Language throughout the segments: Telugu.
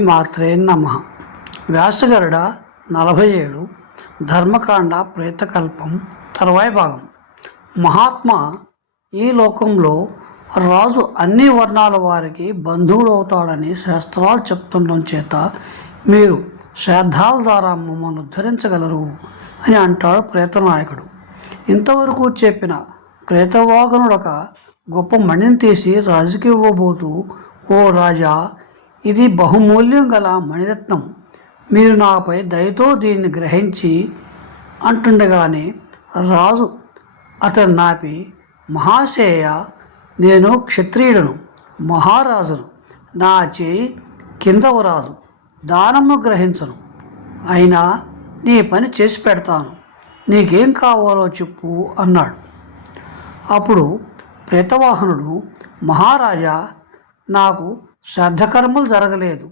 శ్రీమాత్రే నమ. వ్యాసగరుడ నలభై ఏడు ధర్మకాండ ప్రేతకల్పం తర్వాయి భాగం. మహాత్మా ఈ లోకంలో రాజు అన్ని వర్ణాల వారికి బంధువుడు అవుతాడని శాస్త్రాలు చెప్తుండడం చేత మీరు శ్రాద్ధాల ద్వారా మమ్మల్ని ఉద్ధరించగలరు అని అంటాడు ప్రేతనాయకుడు. ఇంతవరకు చెప్పిన ప్రేతవాగనుడొక గొప్ప మణిని తీసి రాజుకి ఇవ్వబోతూ ఓ రాజా ఇది బహుమూల్యం గల మణిరత్నం. మీరు నాపై దయతో దీన్ని గ్రహించి అంటుండగానే రాజు అతను నాపి మహాశయ నేను క్షత్రియుడను మహారాజును. నా చేయి కిందవరాదు దానము గ్రహించను. అయినా నీ పని చేసి పెడతాను నీకేం కావాలో చెప్పు అన్నాడు. అప్పుడు ప్రేతవాహనుడు మహారాజా నాకు శ్రద్ధకర్మలు జరగలేదు.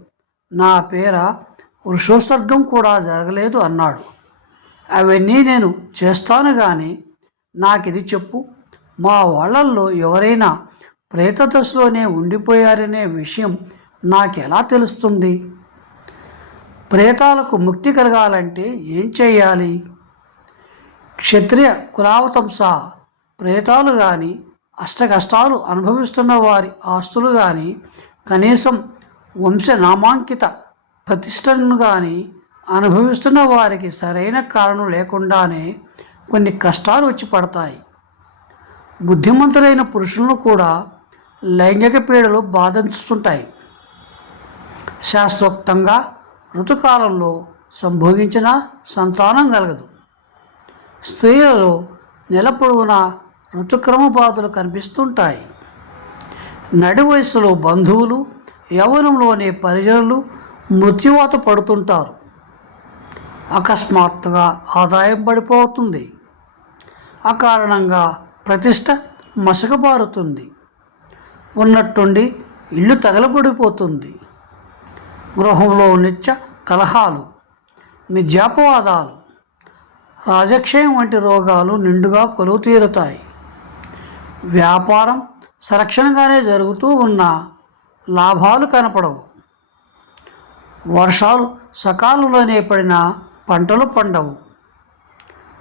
నా పేర వృషోత్సర్గం కూడా జరగలేదు అన్నాడు. అవన్నీ నేను చేస్తాను కానీ నాకు ఇది చెప్పు. మా వాళ్ళల్లో ఎవరైనా ప్రేత దశలోనే ఉండిపోయారనే విషయం నాకు ఎలా తెలుస్తుంది? ప్రేతాలకు ముక్తి కలగాలంటే ఏం చేయాలి క్షత్రియ కులావతంస ప్రేతాలు కానీ అష్ట కష్టాలు అనుభవిస్తున్న వారి ఆస్తులు కానీ కనీసం వంశనామాంకిత ప్రతిష్టను కానీ అనుభవిస్తున్న వారికి సరైన కారణం లేకుండానే కొన్ని కష్టాలు వచ్చి పడతాయి. బుద్ధిమంతులైన పురుషులను కూడా లైంగిక పీడలు బాధిస్తుంటాయి. శాస్త్రోక్తంగా ఋతుకాలంలో సంభోగించిన సంతానం కలగదు. స్త్రీలలో నెల పొడవునా ఋతుక్రమ బాధలు కనిపిస్తుంటాయి. నడి వయసులో బంధువులు యవనంలోనే పరిజనులు మృత్యువాత పడుతుంటారు. అకస్మాత్తుగా ఆదాయం పడిపోతుంది. అకారణంగా ప్రతిష్ట మసకబారుతుంది. ఉన్నట్టుండి ఇల్లు తగలబడిపోతుంది. గృహంలో నిత్య కలహాలు మిథ్యాపవాదాలు రాజక్షయం వంటి రోగాలు నిండుగా కొలువు తీరుతాయి వ్యాపారం సరక్షణగానే జరుగుతూ ఉన్న లాభాలు కనపడవు. వర్షాలు సకాలంలోనే పడిన పంటలు పండవు.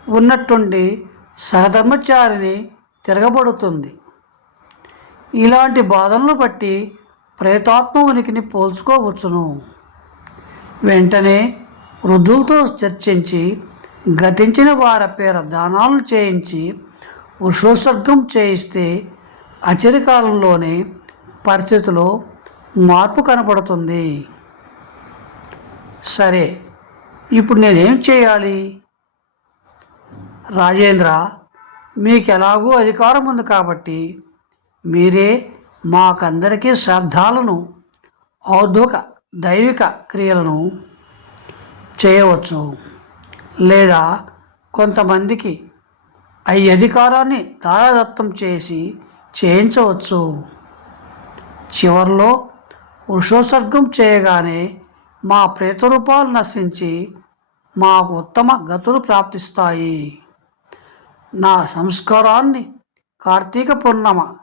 ఉన్నట్టుండి సహధర్మచారిని తిరగబడుతుంది. ఇలాంటి బాధలను బట్టి ప్రేతాత్మ ఉనికిని పోల్చుకోవచ్చును. వెంటనే వృద్ధులతో చర్చించి గతించిన వారి పేర దానాలను చేయించి వృషోత్సర్గం చేయిస్తే అచరికాలంలోనే పరిస్థితిలో మార్పు కనపడుతుంది. సరే ఇప్పుడు నేనేం చేయాలి? రాజేంద్ర మీకు ఎలాగూ అధికారం ఉంది కాబట్టి మీరే మాకందరికీ శ్రద్ధాలను ఔద్యోగ దైవిక క్రియలను చేయవచ్చు. లేదా కొంతమందికి ఈ అధికారాన్ని దారాదత్తం చేసి చేయించవచ్చు. చివరిలో వృషోసర్గం చేయగానే మా ప్రేతరూపాలు నశించి మాకు ఉత్తమ గతులు ప్రాప్తిస్తాయి. నా సంస్కారాన్ని కార్తీక పూర్ణమ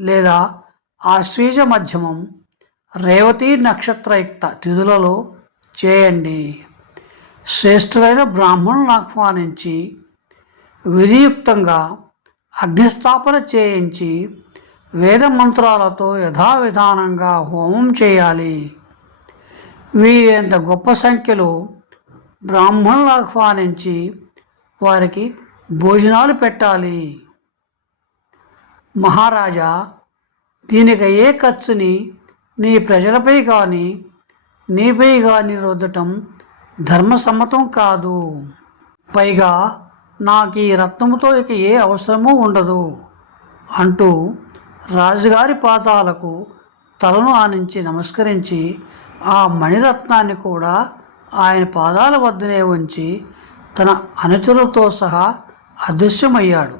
లేదా ఆశ్వీజ మధ్యమం రేవతి నక్షత్రయుక్త తిథులలో చేయండి. శ్రేష్ఠులైన బ్రాహ్మణులను ఆహ్వానించి విధియుక్తంగా అగ్నిస్థాపన చేయించి వేద మంత్రాలతో యథావిధానంగా హోమం చేయాలి. వీరేంత గొప్ప సంఖ్యలో బ్రాహ్మణులు ఆహ్వానించి వారికి భోజనాలు పెట్టాలి. మహారాజా దీనికి ఏ ఖర్చుని నీ ప్రజలపై కానీ నీపై కానీ రుద్దటం ధర్మసమ్మతం కాదు. పైగా నాకు ఈ రత్నముతో ఇక ఏ అవసరమూ ఉండదు అంటూ రాజుగారి పాదాలకు తలను ఆనించి నమస్కరించి ఆ మణిరత్నాన్ని కూడా ఆయన పాదాల వద్దనే ఉంచి తన అనుచరులతో సహా అదృశ్యమయ్యాడు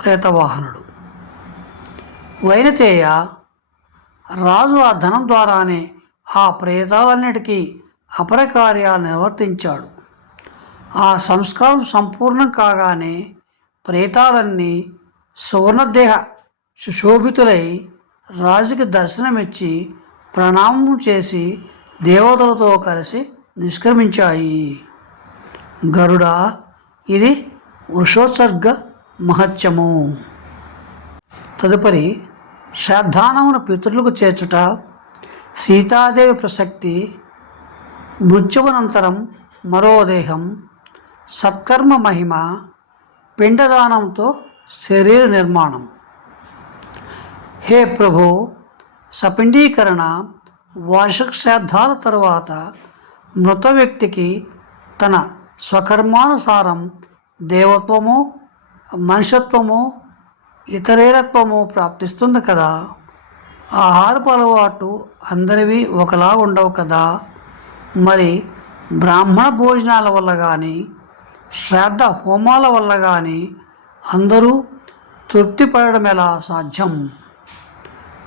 ప్రేతవాహనుడు. వైనతేయ రాజు ఆ ధనం ద్వారానే ఆ ప్రేతాలన్నిటికీ అపరకార్యాలు నిర్వర్తించాడు. ఆ సంస్కారం సంపూర్ణం కాగానే ప్రేతాలన్నీ సువర్ణదేహ సుశోభితులై రాజుకి దర్శనమిచ్చి ప్రణామం చేసి దేవతలతో కలిసి నిష్క్రమించాయి. గరుడ ఇది వృషోత్సర్గ మహత్యము. తదుపరి శ్రద్ధానమును పితృలకు చేర్చుట సీతాదేవి ప్రసక్తి మృత్యువనంతరం మరో దేహం సత్కర్మ మహిమ పిండదానంతో శరీర నిర్మాణం. హే ప్రభు సపిండీకరణ వార్షిక తర్వాత మృత వ్యక్తికి తన స్వకర్మానుసారం దేవత్వము మనుషత్వము ఇతరేరత్వము ప్రాప్తిస్తుంది కదా. ఆహారపు అలవాటు అందరివి ఒకలా ఉండవు కదా. మరి బ్రాహ్మణ భోజనాల వల్ల కానీ శ్రాద్ధ హోమాల వల్ల కానీ అందరూ తృప్తి పడడం ఎలా సాధ్యం?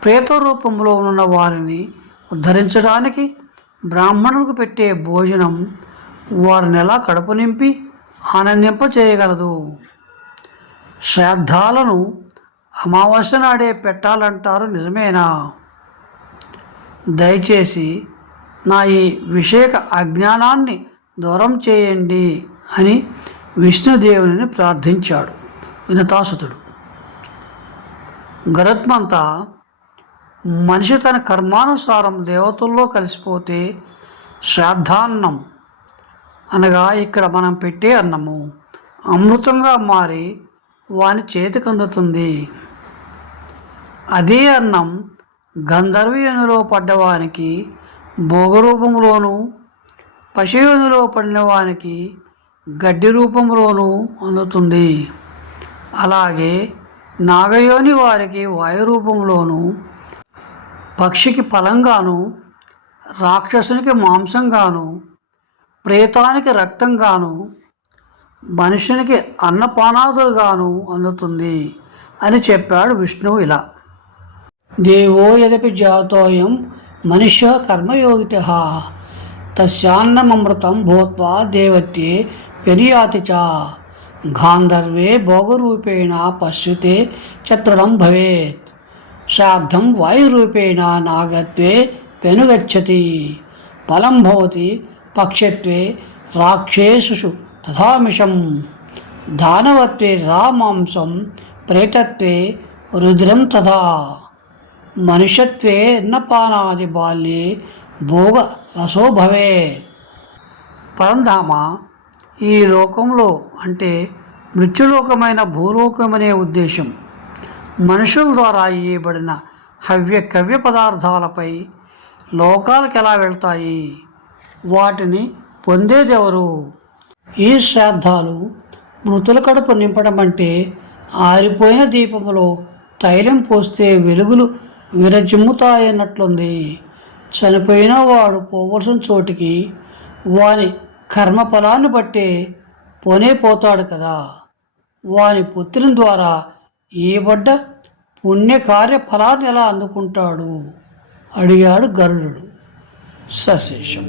ప్రేత రూపంలో ఉన్న వారిని ఉద్ధరించడానికి బ్రాహ్మణులకు పెట్టే భోజనం వారిని ఎలా కడుపు నింపి ఆనందింప చేయగలదు. శ్రాద్ధాలను అమావాస్య నాడే పెట్టాలంటారు నిజమేనా? దయచేసి నా ఈ విషయక అజ్ఞానాన్ని దూరం చేయండి. అని విష్ణుదేవుని ప్రార్థించాడు. వినతాసుతుడు గరుత్మంతా మనిషి తన కర్మానుసారం దేవతల్లో కలిసిపోతే శ్రాద్ధాన్నం అనగా ఇక్కడ మనం పెట్టే అన్నము అమృతంగా మారి వాని చేతికి అందుతుంది. అదే అన్నం గంధర్వయోనిలో పడ్డవానికి భోగరూపంలోనూ పశుయోనిలో పడిన వానికి గడ్డి రూపంలోనూ అందుతుంది. అలాగే నాగయోని వారికి వాయు రూపంలోనూ పక్షికి ఫలంగాను రాక్షసునికి మాంసంగాను ప్రేతానికి రక్తంగాను మనుషునికి అన్నపానాదులుగాను అందుతుంది అని చెప్పాడు విష్ణువు ఇలా. దేవో యదపి జాతోయం మనుష్య కర్మయోగిత తస్యాన్నమృతం భూత్వా దేవత్యే పెనియాతి చ గాంధర్వే భోగరూపేణ పశ్యతే చతురం భవేత్ శ్రాద్ధం వాయురూపేణ నాగత్వే పెనుగచ్చతి ఫలం భవతి పక్షత్వే రాక్షేషు తథామిషం దానవత్వే రామాంసం ప్రేతత్వే రుద్రం తథా మనుష్యత్వే అన్నపానాది బాల్యే భోగ రసో భవే పరంధామ ఈ లోకంలో అంటే మృత్యులోకమైన భూలోకమనే ఉద్దేశం. మనుషుల ద్వారా ఇయ్యబడిన హవ్య కవ్య పదార్థాలపై లోకాలకు ఎలా వెళ్తాయి? వాటిని పొందేదెవరు? ఈ శ్రాద్ధాలు మృతుల కడుపు నింపడం అంటే ఆరిపోయిన దీపములో తైలం పోస్తే వెలుగులు విరజిమ్ముతాయన్నట్లుంది. చనిపోయిన వాడు పోవలసిన చోటికి వాని కర్మఫలాన్ని బట్టే పోనే పోతాడు కదా. వాని పుత్రుని ద్వారా ఏబడ్డ పుణ్యకార్య ఫలాన్ని ఎలా అందుకుంటాడు? అడిగాడు గరుడు సశేషం.